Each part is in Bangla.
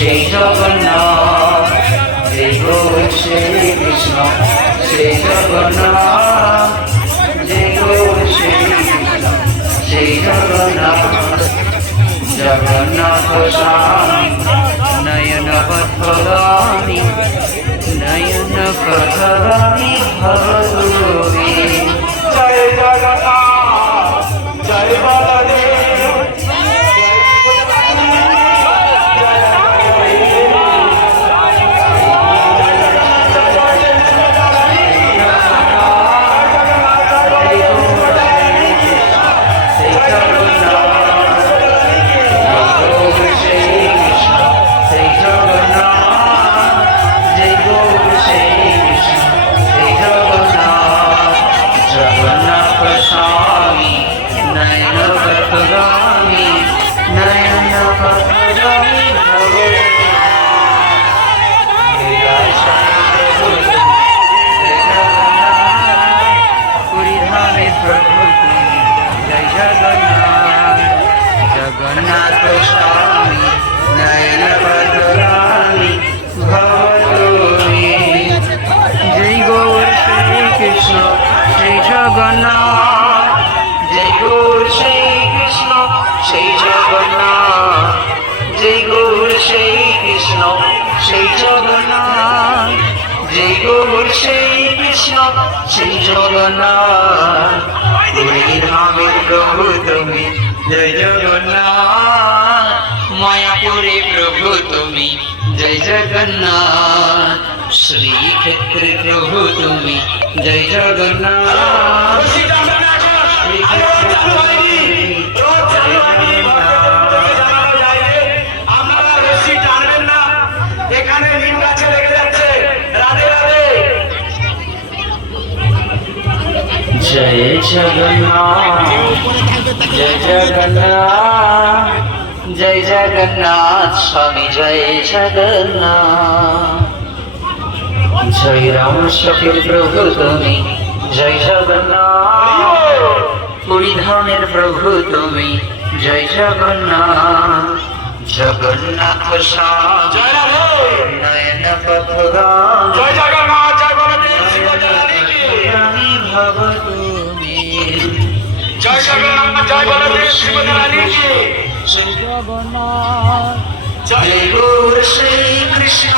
সেই জগন্নাথ জয় গৌর শ্রী কৃষ্ণ, সেই জগন্নাথ জয় গৌর শ্রী কৃষ্ণ, সেই জগন্নাথ জগন্নাথ স্বামী, নয়ন পথগামী নয়ন পথগামী ভবতু জগন্নাথ। স্বামী নয়ন পদগামী ভবতমি জয় গৌর শ্রী কৃষ্ণ শ্রী জগন্নাথ। শ্রী জগন্নাথ জয় গৌর শ্রী কৃষ্ণ শ্রী জগন্নাথ। তুমি, জয় জগন্নাথ। মায়াপুরে প্রভু তুমি, জয় জগন্নাথ। শ্রীক্ষেত্রে প্রভু তুমি, জয় জগন্নাথ। শ্রীক্ষেত্রে জয় জগন্নাথ জয় জগন্নাথ জয় স্বামী, জয় জগন্নাথ। জয় রাম সখীর প্রভু তুমি জয় জগন্নাথ। পুরী ধামের প্রভু তুমি জয় জগন্নাথ। জগন্নাথ জয় নয়ন জগন্নাথ জয় জয় জয় কি জয় জয় গৌর শ্রী কৃষ্ণ।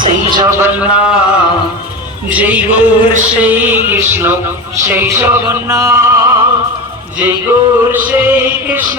সেই জগন্নাথ, জয় গৌর শ্রী কৃষ্ণ। সেই জগন্নাথ, জয় গৌর শ্রী কৃষ্ণ।